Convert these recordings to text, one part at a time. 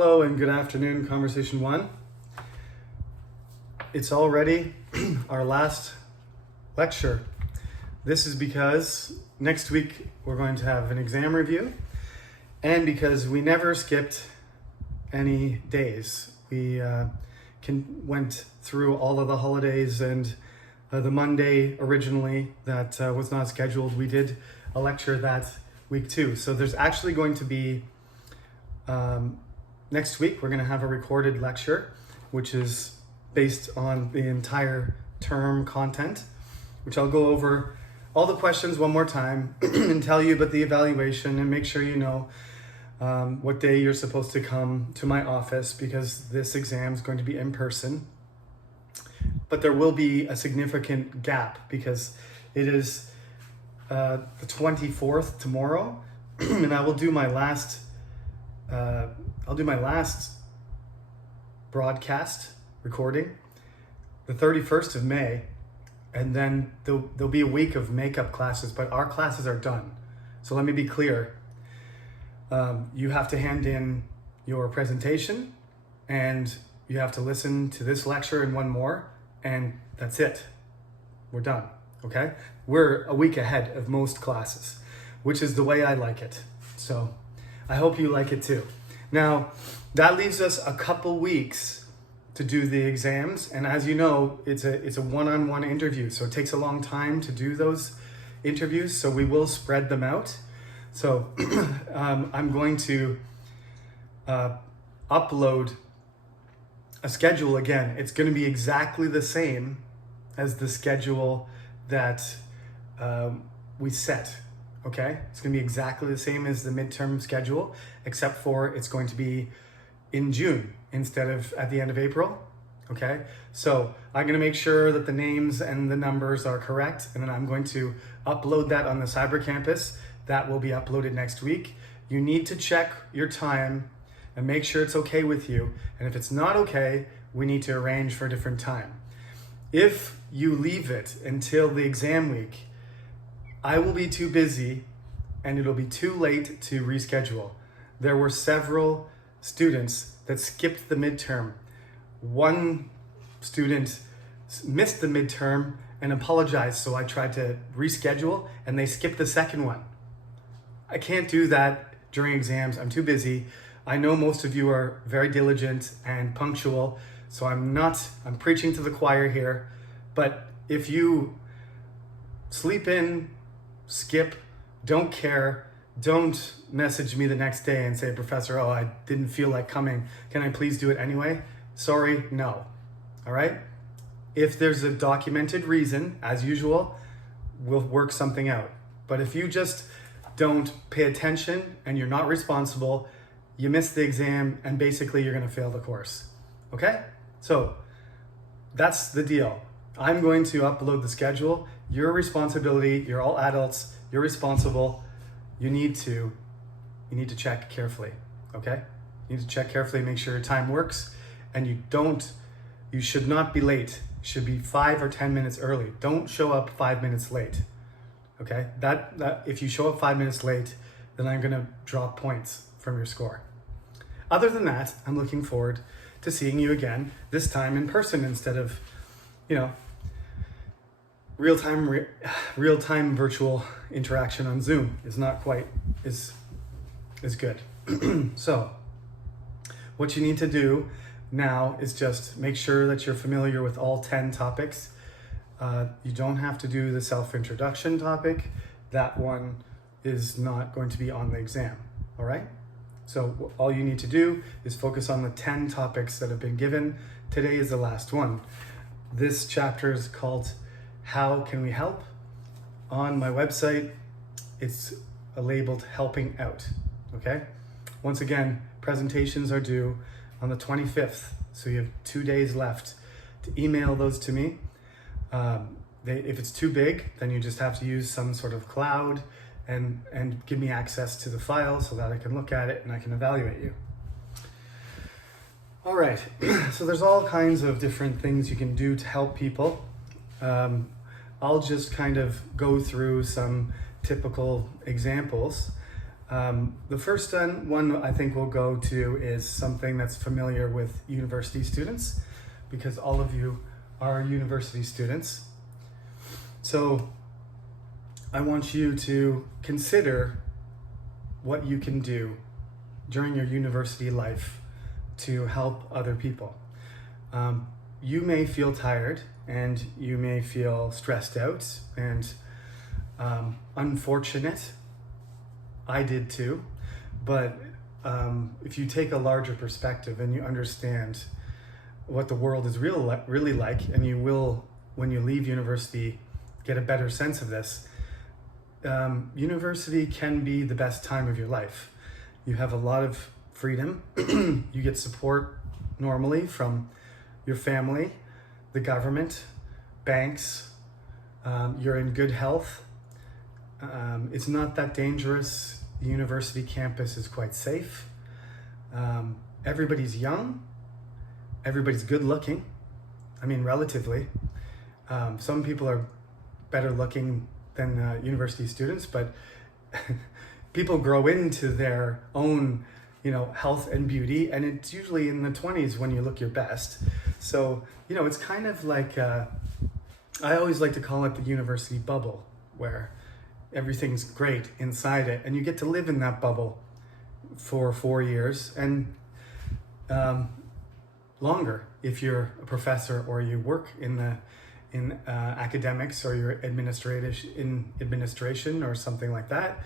Hello and good afternoon, Conversation 1. It's already our last lecture. This is because next week we're going to have an exam review, and because we never skipped any days. We went through all of the holidays, and the Monday originally that was not scheduled, we did a lecture that week too. So there's actually going to be next week, we're going to have a recorded lecture, which is based on the entire term content, which I'll go over all the questions one more time and tell you about the evaluation and make sure you know what day you're supposed to come to my office, because this exam is going to be in person. But there will be a significant gap because it is the 24th tomorrow, and I will do my last broadcast recording the 31st of May, and then there'll be a week of makeup classes, but our classes are done. So let me be clear. You have to hand in your presentation, and you have to listen to this lecture and one more, and that's it. We're done, okay? We're a week ahead of most classes, which is the way I like it. So I hope you like it too. Now, that leaves us a couple weeks to do the exams, and as you know, it's a one-on-one interview, so it takes a long time to do those interviews, so we will spread them out. So I'm going to upload a schedule again. It's going to be exactly the same as the schedule that we set. Okay, it's going to be exactly the same as the midterm schedule, except for it's going to be in June instead of at the end of April. Okay, so I'm going to make sure that the names and the numbers are correct, and then I'm going to upload that on the Cyber Campus. That will be uploaded next week. You need to check your time and make sure it's okay with you. And if it's not okay, we need to arrange for a different time. If you leave it until the exam week, I will be too busy and it'll be too late to reschedule. There were several students that skipped the midterm. One student missed the midterm and apologized, so I tried to reschedule and they skipped the second one. I can't do that during exams. I'm too busy. I know most of you are very diligent and punctual, so I'm preaching to the choir here. But if you sleep in, skip, don't care, don't message me the next day and say, Professor, I didn't feel like coming. Can I please do it anyway? Sorry, no. All right? If there's a documented reason, as usual, we'll work something out. But if you just don't pay attention and you're not responsible, you miss the exam and basically you're going to fail the course. Okay? So that's the deal. I'm going to upload the schedule. Your responsibility, you're all adults, you're responsible. You need to check carefully, okay? You need to check carefully, make sure your time works, and you should not be late. You should be 5 or 10 minutes early. Don't show up 5 minutes late, okay? That if you show up 5 minutes late, then I'm gonna drop points from your score. Other than that, I'm looking forward to seeing you again, this time in person instead of, real-time virtual interaction on Zoom is not quite as good. So what you need to do now is just make sure that you're familiar with all 10 topics. You don't have to do the self-introduction topic. That one is not going to be on the exam, all right? So all you need to do is focus on the 10 topics that have been given. Today is the last one. This chapter is called How Can We Help? On my website, it's labeled Helping Out, okay? Once again, presentations are due on the 25th, so you have 2 days left to email those to me. If it's too big, then you just have to use some sort of cloud and give me access to the file so that I can look at it and I can evaluate you. All right, so there's all kinds of different things you can do to help people. I'll just kind of go through some typical examples. The first one I think we'll go to is something that's familiar with university students, because all of you are university students. So I want you to consider what you can do during your university life to help other people. You may feel tired and you may feel stressed out and unfortunate. I did too, but if you take a larger perspective and you understand what the world is really like, and you will, when you leave university, get a better sense of this, university can be the best time of your life. You have a lot of freedom. You get support normally from your family, the government, banks. You're in good health. It's not that dangerous. The university campus is quite safe. Everybody's young. Everybody's good looking. I mean, relatively. Some people are better looking than university students, but people grow into their own, health and beauty, and it's usually in the 20s when you look your best. So, it's kind of like, I always like to call it the university bubble, where everything's great inside it, and you get to live in that bubble for 4 years and longer if you're a professor or you work in academics, or you're in administration or something like that.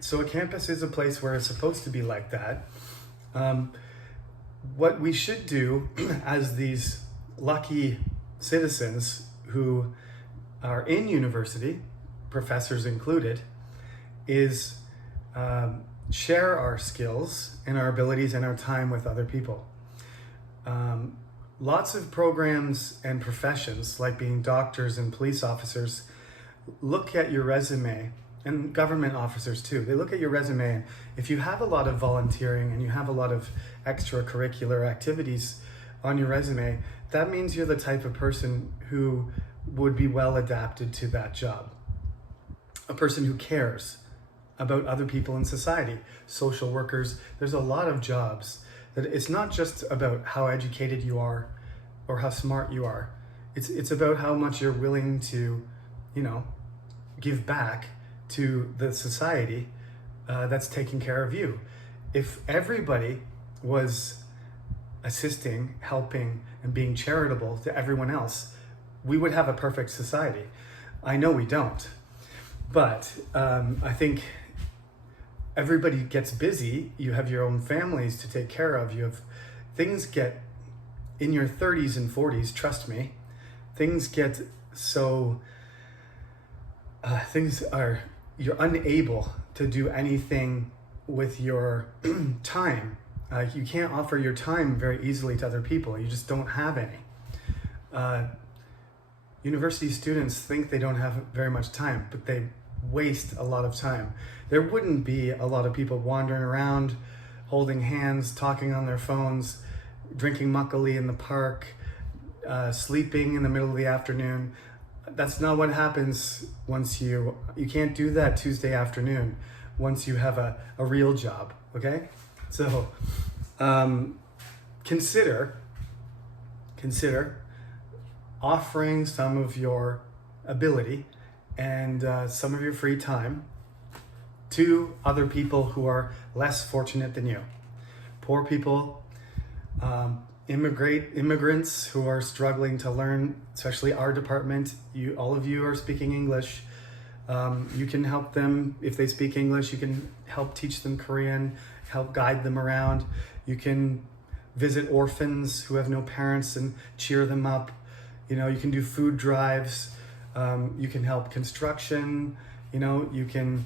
So a campus is a place where it's supposed to be like that. What we should do as these lucky citizens who are in university, professors included, is share our skills and our abilities and our time with other people. Lots of programs and professions, like being doctors and police officers, look at your resume, and government officers too. They look at your resume, and if you have a lot of volunteering and you have a lot of extracurricular activities on your resume, that means you're the type of person who would be well adapted to that job. A person who cares about other people in society, social workers. There's a lot of jobs that it's not just about how educated you are or how smart you are. It's about how much you're willing to, give back to the society that's taking care of you. If everybody was assisting, helping, and being charitable to everyone else, we would have a perfect society. I know we don't, but I think everybody gets busy. You have your own families to take care of. You have things get in your 30s and 40s. Trust me, things get so. You're unable to do anything with your time. You can't offer your time very easily to other people. You just don't have any. University students think they don't have very much time, but they waste a lot of time. There wouldn't be a lot of people wandering around, holding hands, talking on their phones, drinking makgeolli in the park, sleeping in the middle of the afternoon. That's not what happens once you can't do that Tuesday afternoon once you have a real job, okay? So consider offering some of your ability and some of your free time to other people who are less fortunate than you. Poor people, immigrants who are struggling to learn, especially our department. All of you are speaking English. You can help them if they speak English. You can help teach them Korean, help guide them around. You can visit orphans who have no parents and cheer them up. You can do food drives. You can help construction. You can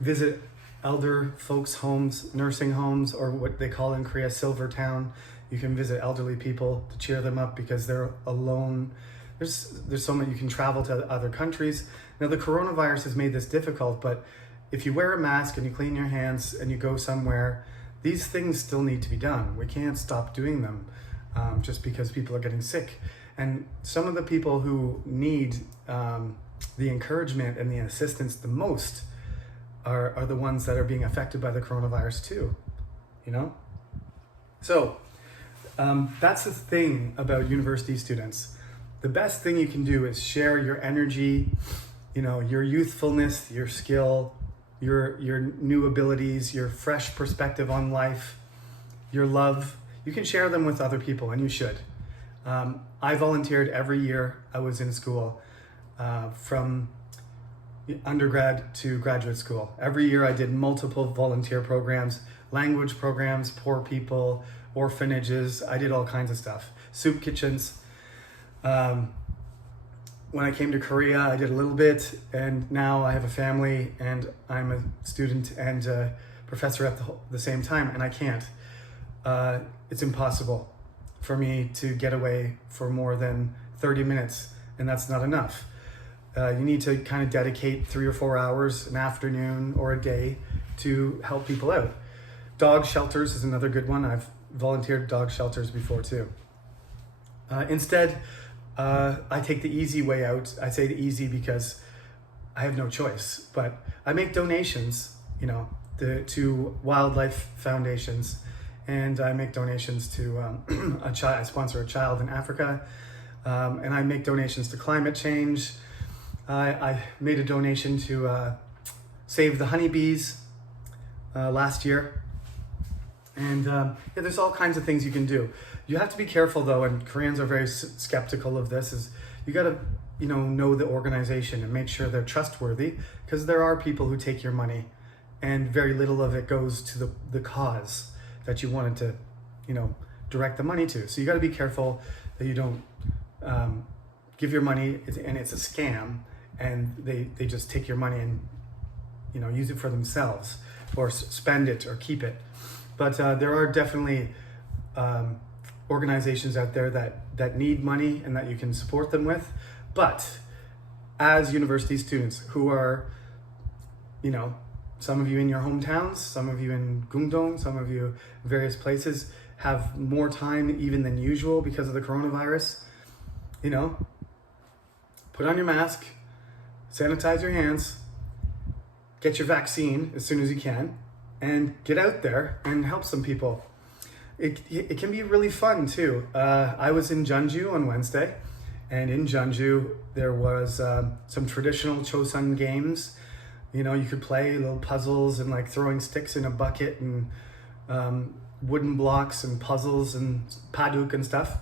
visit elder folks' homes, nursing homes, or what they call in Korea, Silver Town. You can visit elderly people to cheer them up because they're alone. There's so many. You can travel to other countries. Now, the coronavirus has made this difficult, but if you wear a mask and you clean your hands and you go somewhere, these things still need to be done. We can't stop doing them just because people are getting sick. And some of the people who need the encouragement and the assistance the most are the ones that are being affected by the coronavirus too, you know? So that's the thing about university students. The best thing you can do is share your energy, you know, your youthfulness, your skill, your new abilities, your fresh perspective on life, your love. You can share them with other people, and you should. I volunteered every year I was in school, from undergrad to graduate school. Every year I did multiple volunteer programs, language programs, poor people, orphanages. I did all kinds of stuff. Soup kitchens. When I came to Korea, I did a little bit, and now I have a family, and I'm a student and a professor at the same time, and I can't. It's impossible for me to get away for more than 30 minutes, and that's not enough. You need to kind of dedicate 3 or 4 hours, an afternoon or a day, to help people out. Dog shelters is another good one. I've volunteered dog shelters before too. Instead, I take the easy way out. I say the easy because I have no choice, but I make donations, you know, to wildlife foundations, and I make donations to a child. I sponsor a child in Africa, and I make donations to climate change. I made a donation to save the honeybees last year, and yeah, there's all kinds of things you can do. You have to be careful though, and Koreans are very skeptical of this, is you got to, you know the organization and make sure they're trustworthy, because there are people who take your money and very little of it goes to the cause that you wanted to, you know, direct the money to. So you got to be careful that you don't give your money and it's a scam, and they just take your money and, you know, use it for themselves, or spend it or keep it. But there are definitely organizations out there that need money and that you can support them with. But as university students who are, you know, some of you in your hometowns, some of you in Gungdong, some of you various places, have more time even than usual because of the coronavirus, you know, put on your mask, sanitize your hands, get your vaccine as soon as you can, and get out there and help some people. It can be really fun too. I was in Jeonju on Wednesday, and in Jeonju there was some traditional Chosun games. You know, you could play little puzzles and like throwing sticks in a bucket and wooden blocks and puzzles and paduk and stuff.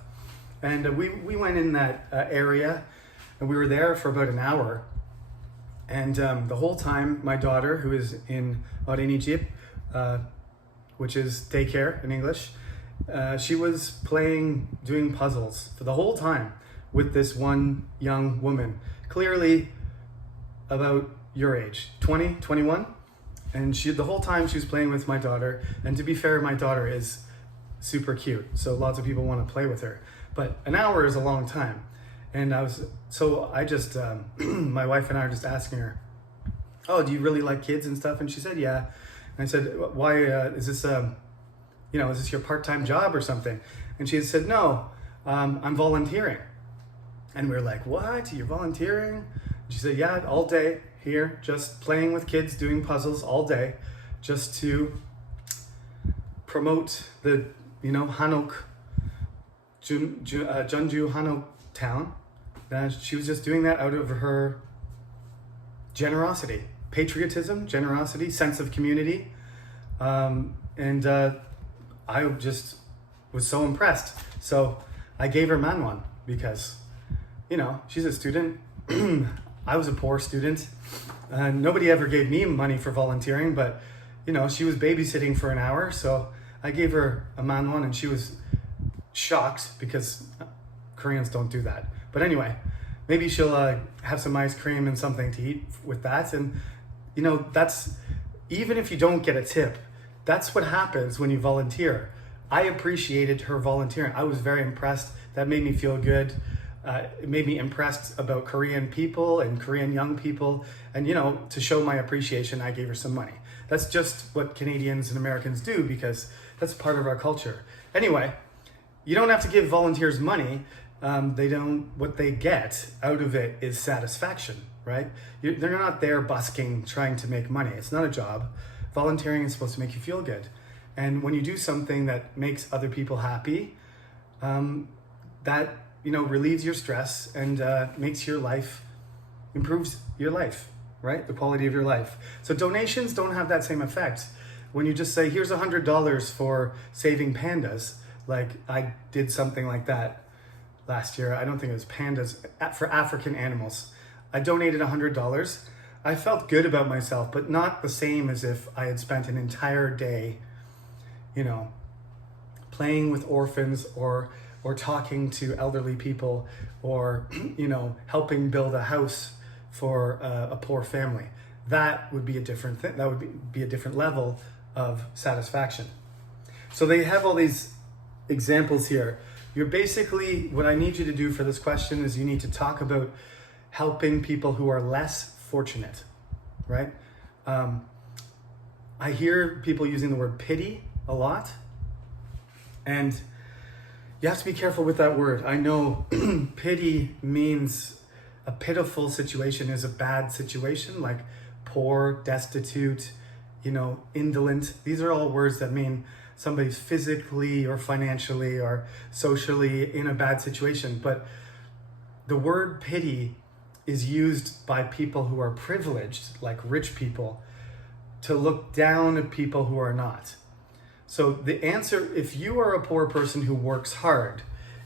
And we went in that area, and we were there for about an hour. And the whole time, my daughter, who is in Orenijip, which is daycare in English, she was doing puzzles for the whole time with this one young woman, clearly about your age, 20, 21. And the whole time she was playing with my daughter. And to be fair, my daughter is super cute, so lots of people want to play with her. But an hour is a long time. And I just, my wife and I are just asking her, oh, do you really like kids and stuff? And she said, yeah. And I said, why, is this your part-time job or something? And she said, no, I'm volunteering. And we were like, what, you're volunteering? And she said, yeah, all day here, just playing with kids, doing puzzles all day, just to promote the, Hanok, Jeonju Hanok town. She was just doing that out of her generosity, patriotism, generosity, sense of community. And I just was so impressed. So I gave her manwon because, she's a student. I was a poor student. Nobody ever gave me money for volunteering, but, she was babysitting for an hour. So I gave her a manwon, and she was shocked because Koreans don't do that. But anyway, maybe she'll have some ice cream and something to eat with that. And, that's, even if you don't get a tip, that's what happens when you volunteer. I appreciated her volunteering. I was very impressed. That made me feel good. It made me impressed about Korean people and Korean young people. And, to show my appreciation, I gave her some money. That's just what Canadians and Americans do because that's part of our culture. Anyway, you don't have to give volunteers money. What they get out of it is satisfaction. right? They're not there busking, trying to make money. It's not a job. Volunteering is supposed to make you feel good. And when you do something that makes other people happy, that, relieves your stress and makes your life, improves your life, right? The quality of your life. So donations don't have that same effect. When you just say, here's $100 for saving pandas, like I did something like that last year. I don't think it was pandas, for African animals. I donated $100. I felt good about myself, but not the same as if I had spent an entire day, playing with orphans or talking to elderly people or, helping build a house for a poor family. That would be a different thing. That would be a different level of satisfaction. So they have all these examples here. You're basically, what I need you to do for this question is you need to talk about helping people who are less fortunate, right? I hear people using the word pity a lot, and you have to be careful with that word. I know pity means a pitiful situation is a bad situation, like poor, destitute, indolent. These are all words that mean somebody's physically or financially or socially in a bad situation. But the word pity is used by people who are privileged, like rich people, to look down at people who are not. So the answer, if you are a poor person who works hard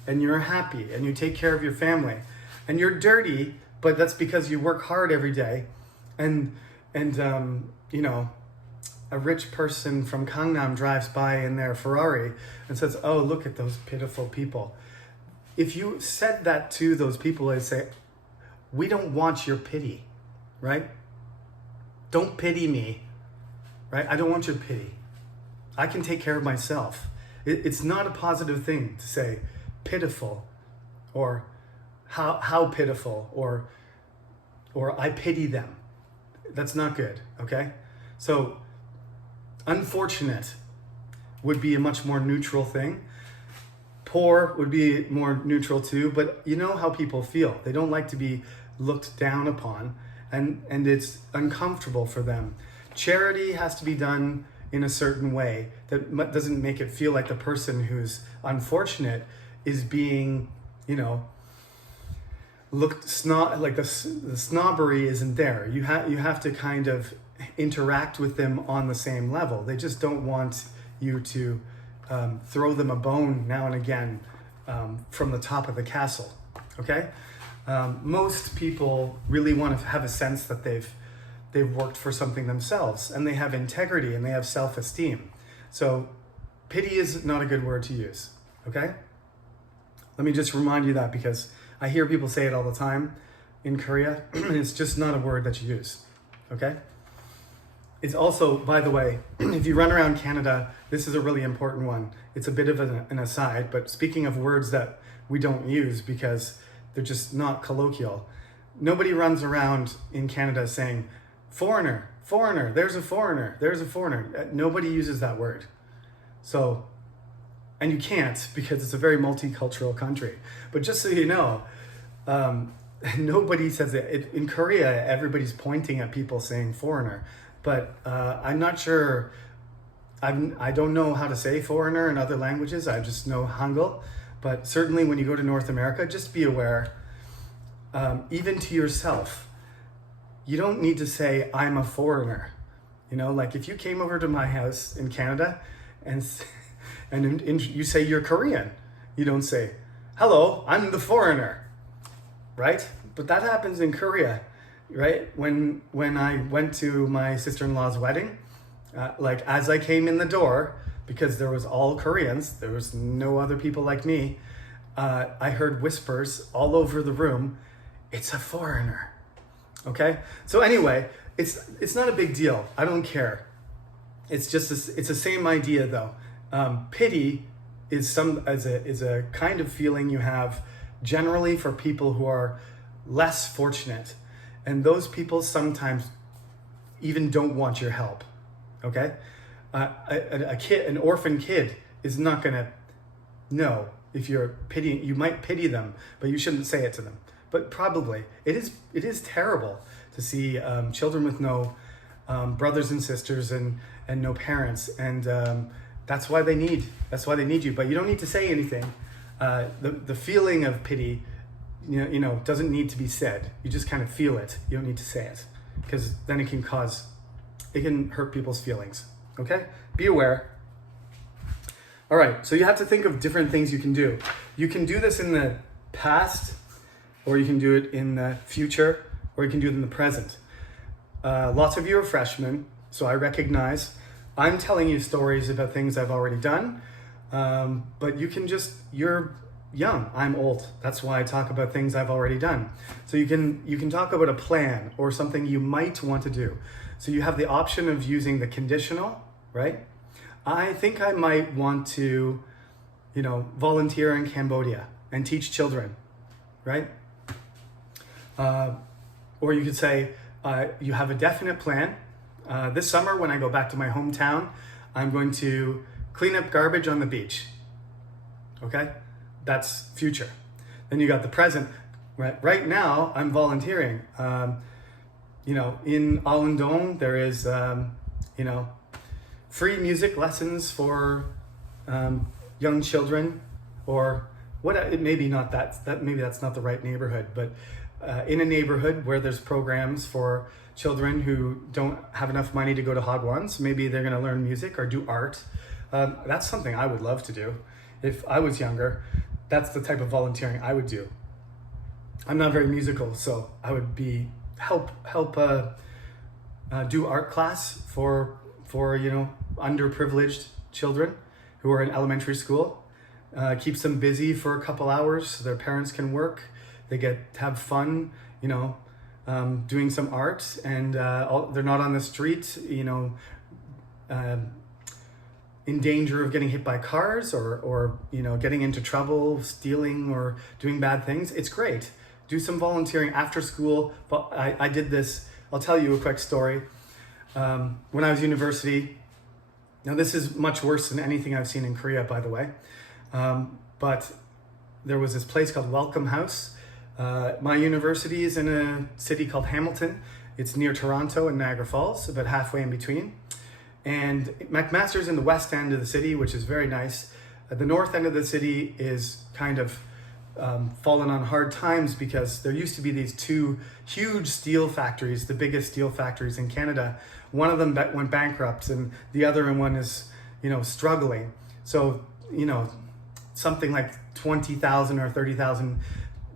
and you're happy and you take care of your family and you're dirty, but that's because you work hard every day, and a rich person from Gangnam drives by in their Ferrari and says, oh, look at those pitiful people. If you said that to those people, I'd say, we don't want your pity, right? Don't pity me, right? I don't want your pity. I can take care of myself. It's not a positive thing to say pitiful or how pitiful or I pity them. That's not good, okay? So unfortunate would be a much more neutral thing. Poor would be more neutral too, but you know how people feel. They don't like to be looked down upon, and it's uncomfortable for them. Charity has to be done in a certain way that doesn't make it feel like the person who's unfortunate is being, looked like the snobbery isn't there. You have to kind of interact with them on the same level. They just don't want you to throw them a bone now and again from the top of the castle, okay? Most people really want to have a sense that they've worked for something themselves, and they have integrity and they have self-esteem. So pity is not a good word to use, okay? Let me just remind you that, because I hear people say it all the time in Korea. It's just not a word that you use, okay? It's also, by the way, if you run around Canada, this is a really important one. It's a bit of an aside, but speaking of words that we don't use because they're just not colloquial, nobody runs around in Canada saying, foreigner, foreigner, there's a foreigner, there's a foreigner. Nobody uses that word. So, and you can't, because it's a very multicultural country. But just so you know, nobody says it. In Korea, everybody's pointing at people saying foreigner. But I'm not sure, I don't know how to say foreigner in other languages. I just know Hangul. But certainly when you go to North America, just be aware, even to yourself, you don't need to say, I'm a foreigner. Like if you came over to my house in Canada and you say you're Korean, you don't say, hello, I'm the foreigner, right? But that happens in Korea, right? When I went to my sister-in-law's wedding, as I came in the door, because there was all Koreans, there was no other people like me, I heard whispers all over the room, it's a foreigner. Okay, so anyway, it's not a big deal. I don't care. It's just it's the same idea though. Pity is a kind of feeling you have generally for people who are less fortunate, and those people sometimes even don't want your help. Okay, an orphan kid is not gonna know if you're pitying. You might pity them, but you shouldn't say it to them. but probably it is terrible to see children with no brothers and sisters and no parents, and that's why they need you. But you don't need to say anything. The feeling of pity, you know, doesn't need to be said. You just kind of feel it. You don't need to say it, because then it can hurt people's feelings. Okay, be aware. All right, so you have to think of different things you can do. You can do this in the past, or you can do it in the future, or you can do it in the present. Lots of you are freshmen, so I recognize I'm telling you stories about things I've already done, but you're young, I'm old. That's why I talk about things I've already done. So you can talk about a plan or something you might want to do. So you have the option of using the conditional, right? I think I might want to, you know, volunteer in Cambodia and teach children, right? Or you could say, you have a definite plan. This summer, when I go back to my hometown, I'm going to clean up garbage on the beach. Okay? That's future. Then you got the present. Right now, I'm volunteering. You know, in Alundong, there is, you know, free music lessons for young children, or maybe not maybe that's not the right neighborhood, but in a neighborhood where there's programs for children who don't have enough money to go to Hagwons, maybe they're going to learn music or do art. That's something I would love to do. If I was younger, that's the type of volunteering I would do. I'm not very musical, so I would help do art class for you know, underprivileged children who are in elementary school. Keeps them busy for a couple hours so their parents can work. They get to have fun, you know, doing some art, and they're not on the street, you know, in danger of getting hit by cars or you know, getting into trouble, stealing or doing bad things. It's great. Do some volunteering after school. But I did this. I'll tell you a quick story. When I was university, now this is much worse than anything I've seen in Korea, by the way, but there was this place called Welcome House. My university is in a city called Hamilton. It's near Toronto and Niagara Falls, about halfway in between. And McMaster's in the west end of the city, which is very nice. The north end of the city is kind of fallen on hard times because there used to be these two huge steel factories, the biggest steel factories in Canada. One of them went bankrupt, and the other one is, you know, struggling. So, you know, something like 20,000 or 30,000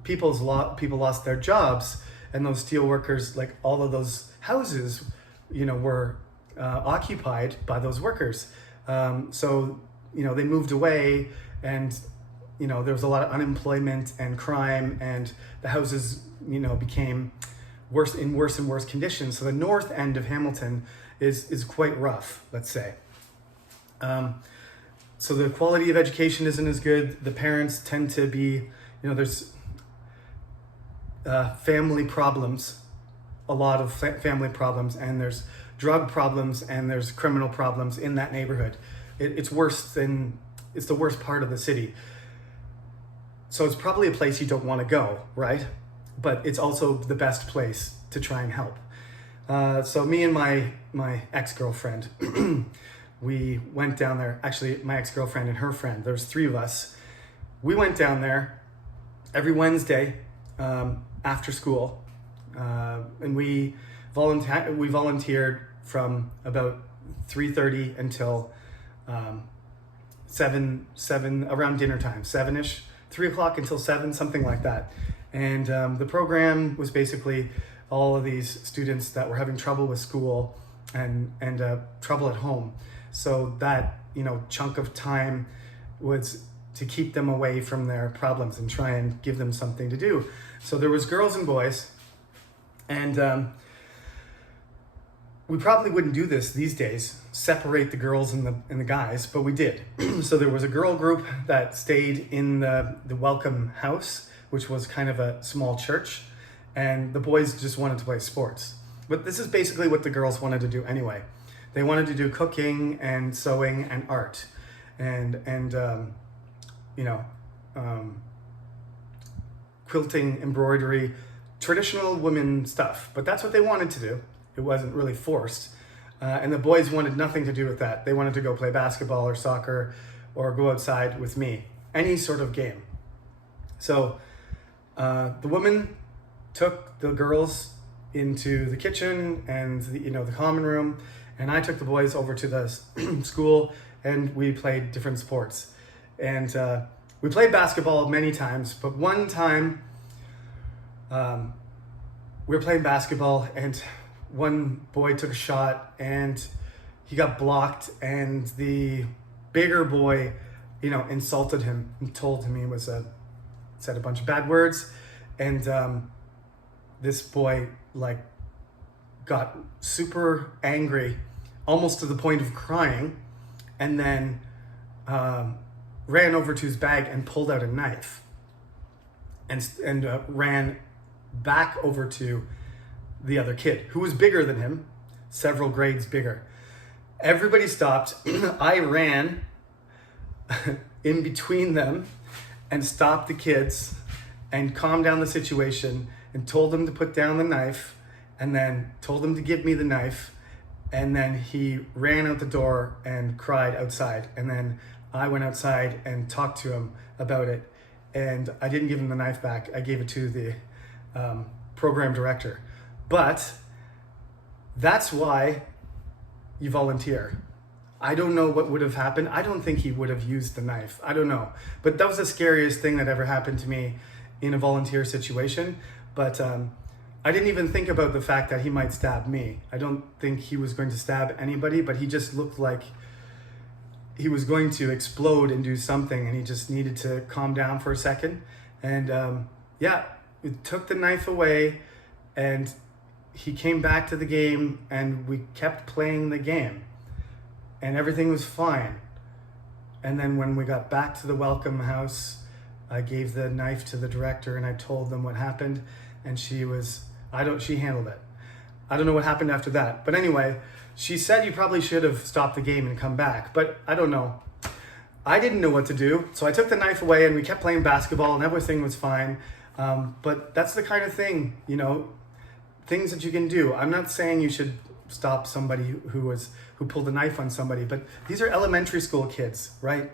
people lost their jobs, and those steel workers, like all of those houses, you know, were occupied by those workers. So, you know, they moved away, and, you know, there was a lot of unemployment and crime, and the houses, you know, became worse and worse conditions. So the north end of Hamilton is quite rough, let's say. So the quality of education isn't as good. The parents tend to be, you know, there's family problems, a lot of family problems, and there's drug problems, and there's criminal problems in that neighborhood. It's the worst part of the city. So it's probably a place you don't want to go, right? But it's also the best place to try and help. So me and my ex-girlfriend, we went down there. Actually, my ex-girlfriend and her friend, there's three of us. We went down there every Wednesday after school, and we volunteered from about 3:30 until 7 around dinner time, 7ish, 3 o'clock until 7, something like that. And the program was basically all of these students that were having trouble with school and trouble at home. So that, you know, chunk of time was to keep them away from their problems and try and give them something to do. So there was girls and boys, and we probably wouldn't do this these days, separate the girls and the guys, but we did. So there was a girl group that stayed in the Welcome House, which was kind of a small church, and the boys just wanted to play sports. But this is basically what the girls wanted to do anyway. They wanted to do cooking and sewing and art, and you know, quilting, embroidery, traditional women stuff. But that's what they wanted to do. It wasn't really forced. And the boys wanted nothing to do with that. They wanted to go play basketball or soccer or go outside with me, any sort of game. So the woman took the girls into the kitchen and the common room, and I took the boys over to the school, and we played different sports. And we played basketball many times, but one time we were playing basketball and one boy took a shot and he got blocked, and the bigger boy, insulted him and told him he said a bunch of bad words. And this boy got super angry, almost to the point of crying, and then ran over to his bag and pulled out a knife and ran back over to the other kid who was bigger than him, several grades bigger. Everybody stopped. I ran in between them and stopped the kids and calmed down the situation and told them to put down the knife, and then told them to give me the knife. And then he ran out the door and cried outside. And then I went outside and talked to him about it. And I didn't give him the knife back. I gave it to the program director. But that's why you volunteer. I don't know what would have happened. I don't think he would have used the knife. I don't know. But that was the scariest thing that ever happened to me in a volunteer situation. But I didn't even think about the fact that he might stab me. I don't think he was going to stab anybody, but he just looked like he was going to explode and do something, and he just needed to calm down for a second. And we took the knife away, and he came back to the game, and we kept playing the game, and everything was fine. And then when we got back to the welcome house, I gave the knife to the director and I told them what happened, and she handled it. I don't know what happened after that. But anyway, she said you probably should have stopped the game and come back, but I don't know. I didn't know what to do, so I took the knife away and we kept playing basketball and everything was fine. But that's the kind of thing, things that you can do. I'm not saying you should stop somebody who pulled a knife on somebody, but these are elementary school kids, right?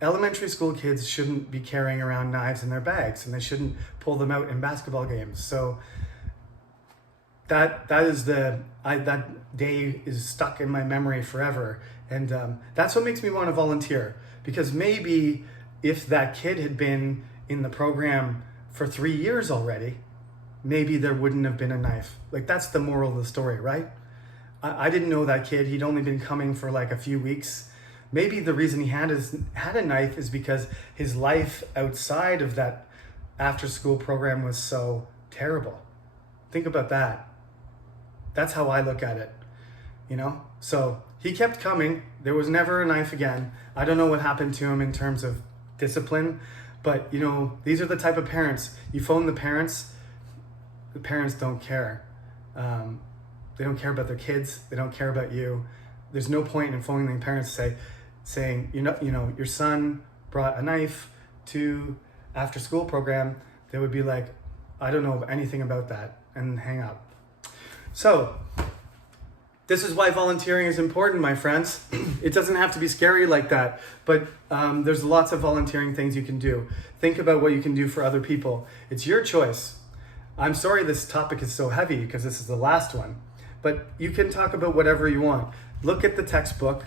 Elementary school kids shouldn't be carrying around knives in their bags, and they shouldn't pull them out in basketball games. So that day is stuck in my memory forever, and that's what makes me want to volunteer. Because maybe if that kid had been in the program for 3 years already, maybe there wouldn't have been a knife. That's the moral of the story, right? I didn't know that kid. He'd only been coming for a few weeks. Maybe the reason he had a knife is because his life outside of that after-school program was so terrible. Think about that. That's how I look at it, So he kept coming. There was never a knife again. I don't know what happened to him in terms of discipline, but these are the type of parents. You phone the parents don't care. They don't care about their kids. They don't care about you. There's no point in phoning the parents saying your son brought a knife to after school program. They would be like, I don't know anything about that, and hang up. So this is why volunteering is important, my friends. It doesn't have to be scary like that, but there's lots of volunteering things you can do. Think about what you can do for other people. It's your choice. I'm sorry this topic is so heavy because this is the last one, but you can talk about whatever you want. Look at the textbook.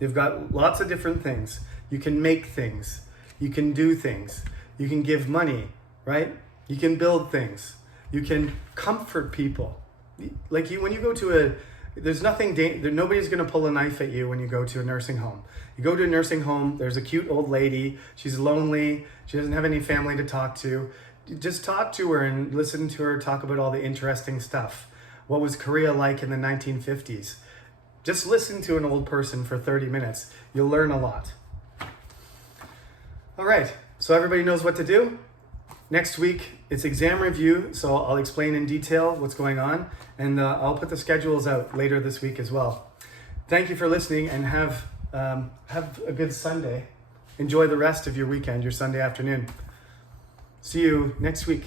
They've got lots of different things. You can make things. You can do things. You can give money, right? You can build things. You can comfort people. When you go to there's nothing, nobody's going to pull a knife at you when you go to a nursing home. You go to a nursing home, there's a cute old lady. She's lonely. She doesn't have any family to talk to. Just talk to her and listen to her talk about all the interesting stuff. What was Korea like in the 1950s? Just listen to an old person for 30 minutes. You'll learn a lot. All right, so everybody knows what to do. Next week, it's exam review, so I'll explain in detail what's going on, and I'll put the schedules out later this week as well. Thank you for listening, and have a good Sunday. Enjoy the rest of your weekend, your Sunday afternoon. See you next week.